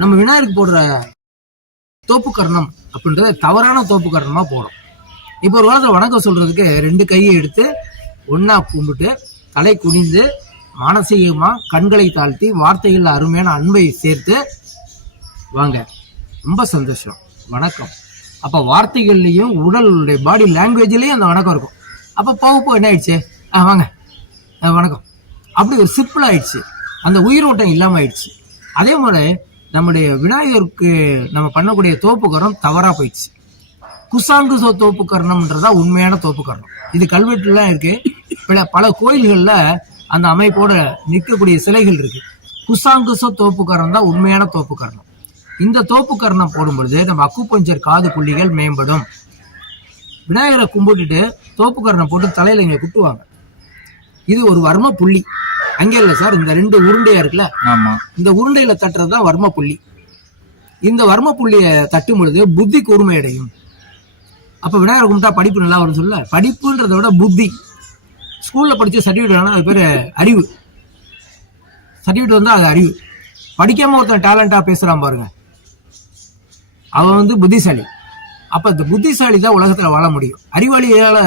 நம்ம விநாயகருக்கு போடுற தோப்பு கரணம் அப்படின்றத தவறான தோப்பு கரணமா போடும். இப்போ ஒரு வாரத்தில் வணக்கம் சொல்றதுக்கு 2 கையை எடுத்து ஒன்னா கும்பிட்டு தலை குனிந்து மானசீகமா கண்களை தாழ்த்தி வார்த்தைகள் அருமையான அன்பை சேர்த்து வாங்க, ரொம்ப சந்தோஷம், வணக்கம். அப்ப வார்த்தைகள்லயும் உடலுடைய பாடி லாங்குவேஜ்லயும் அந்த வணக்கம் இருக்கும். அப்ப போக என்ன ஆயிடுச்சு, வாங்க வணக்கம், அப்படி ஒரு சிம்பிள் ஆயிடுச்சு, அந்த உயிரோட்டம் இல்லாம ஆயிடுச்சு. அதே மாதிரி நம்முடைய விநாயகருக்கு நம்ம பண்ணக்கூடிய தோப்புக்கரணம் தவறா போயிடுச்சு. குசாங்குசோ தோப்புக்கரணம்ன்றதா உண்மையான தோப்புக்கரணம். இது கல்வெட்டுலாம் இருக்கு, பல கோயில்கள்ல அந்த அமைப்போட நிற்கக்கூடிய சிலைகள் இருக்கு. குசாங்குசோ தோப்புக்கரணம் தான் உண்மையான தோப்புக்கரணம். இந்த தோப்புக்கரணம் போடும் பொழுது நம்ம அக்குபஞ்சர் காது புள்ளிகள் மேம்படும். விநாயகரை கும்பிட்டுட்டு தோப்புக்கரணம் போட்டு தலையில இங்க குட்டுவாங்க. இது ஒரு வர்ம புள்ளி. அங்கே இல்ல சார், இந்த 2 உருண்டையா இருக்குல்ல, இந்த உருண்டையில தட்டுறதுதான் வர்ம புள்ளி. இந்த வர்ம புள்ளிய தட்டும் பொழுது புத்தி கூர்மை அடையும். அப்ப விநாயகர் கும்பிட்டா படிப்பு நல்லா வரும் சொல்ல, படிப்புன்றத விட புத்தி. ஸ்கூல்ல படிச்ச சர்டிபிகேட் வேணா அது பேரு அறிவு. சர்டிபிகேட் வந்து அது அறிவு. படிக்காம ஒருத்தன் டேலண்டா பேசுறான் பாருங்க, அவன் புத்திசாலி. அப்ப இந்த புத்திசாலி தான் உலகத்துல வாழ முடியும். அறிவாளியால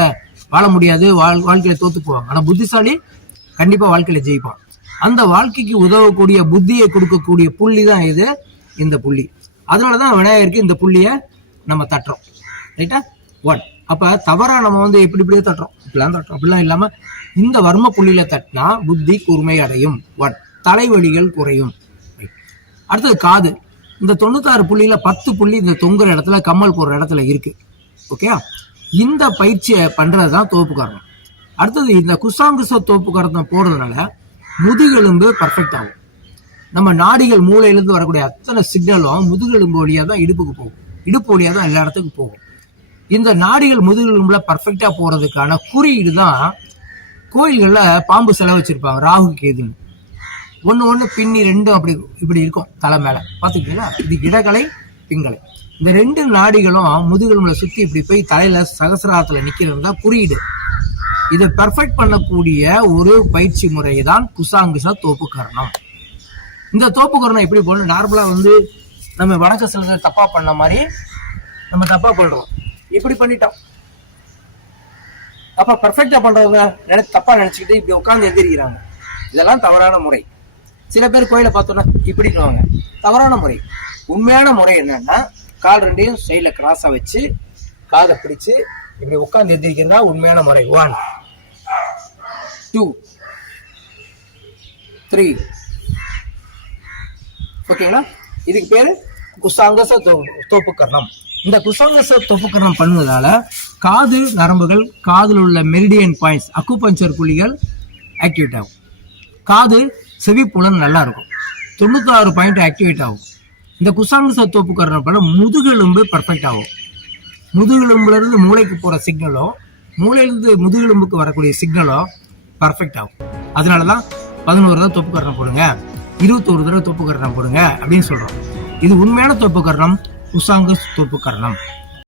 வாழ முடியாது, வாழ்க்கையில தோத்து போவாங்க. ஆனா புத்திசாலி கண்டிப்பா வாழ்க்கையில ஜெயிப்பான். அந்த வாழ்க்கைக்கு உதவக்கூடிய புத்தியை கொடுக்கக்கூடிய புள்ளி தான் இது, இந்த புள்ளி. அதனாலதான் விநாயகருக்கு இந்த புள்ளிய நம்ம தட்டுறோம், ரைட்டா? 1. அப்ப தவறா நம்ம இப்படியே தட்டுறோம், இப்படிலாம் தட்டுறோம். அப்படிலாம் இல்லாம இந்த வர்ம புள்ளியில தட்டினா புத்தி கூர்மை அடையும். 1. தலைவலிகள் குறையும். அடுத்தது காது. இந்த 96 புள்ளியில 10 புள்ளி இந்த தொங்குற இடத்துல கம்மல் போடுற இடத்துல இருக்கு. ஓகே, இந்த பயிற்சியை பண்றதுதான் தோப்பு காரணம். அடுத்தது இந்த குசாங்குச தோப்பு காரணம் போடுறதுனால முதுகெலும்பு பர்ஃபெக்ட் ஆகும். நம்ம நாடிகள் மூளையிலிருந்து வரக்கூடிய அத்தனை சிக்னலும் முதுகெலும்பு வழியா தான் இடுப்புக்கு போகும், இடுப்பு வழியா தான் எல்லா இடத்துக்கும் போகும். இந்த நாடிகள் முதுகெலும்புல பர்ஃபெக்டா போறதுக்கான குறியீடு தான் கோயில்கள்ல பாம்பு செலவு வச்சிருப்பாங்க, ராகு கேதுன்னு. ஒண்ணு பின்னி 2 அப்படி இப்படி இருக்கும் தலை மேல, பாத்துக்கிட்டீங்களா? இது இடகலை பிங்களை. இந்த 2 நாடிகளும் முதுகெலும்புல சுத்தி இப்படி போய் தலையில சகசிராரத்துல நிக்கிறது தான் குறியீடு. இதை பெர்ஃபெக்ட் பண்ணக்கூடிய ஒரு பயிற்சி முறை தான் குசாங்குச தோப்பு கரணம். இந்த தோப்பு கரணம் எப்படி போகணும்? நார்மலா நம்ம வணக்க செலுத்த தப்பா பண்ண மாதிரி நம்ம தப்பா பண்றோம், இப்படி பண்ணிட்டோம். அப்ப பெர்ஃபெக்டா பண்றவங்க தப்பா நினைச்சுக்கிட்டு இப்படி உட்கார்ந்து எதிர்க்கிறாங்க. இதெல்லாம் தவறான முறை. சில பேர் கோயில பார்த்தோன்னா இப்படின்னுவாங்க, தவறான முறை. உண்மையான முறை என்னன்னா, கால் 2 சைட்ல கிராஸா வச்சு காதை பிடிச்சு இப்படி உட்கார்ந்து எதிர்க்கிறதா உண்மையான முறை. 1 2 3. ஓகேங்களா? இதுக்கு பேரு குசாங்கச தோப்பு கரணம். இந்த குசாங்கச தோப்பு கரணம் பண்ணுவதால காது நரம்புகள், காதில் உள்ள மெரிடியன் பாயிண்ட்ஸ், அக்குபஞ்சர் புள்ளிகள் ஆக்டிவேட் ஆகும். காது செவிப்புலன் நல்லா இருக்கும். 96 பாயிண்ட் ஆக்டிவேட் ஆகும். இந்த குசாங்குச தோப்பு கரணம் பண்ண முதுகெலும்பு பர்ஃபெக்ட் ஆகும். முதுகெலும்புல இருந்து மூளைக்கு போற சிக்னலும், மூளையிலிருந்து முதுகெலும்புக்கு வரக்கூடிய சிக்னலும் பர்ஃபெக்ட் ஆகும். அதனாலதான் 11 தடவை தோப்பு கரணம் போடுங்க, 21 தடவை தோப்பு கரணம் போடுங்க அப்படின்னு சொல்றோம். இது உண்மையான தோப்பு கரணம், குசாங்குச தோப்பு கரணம்.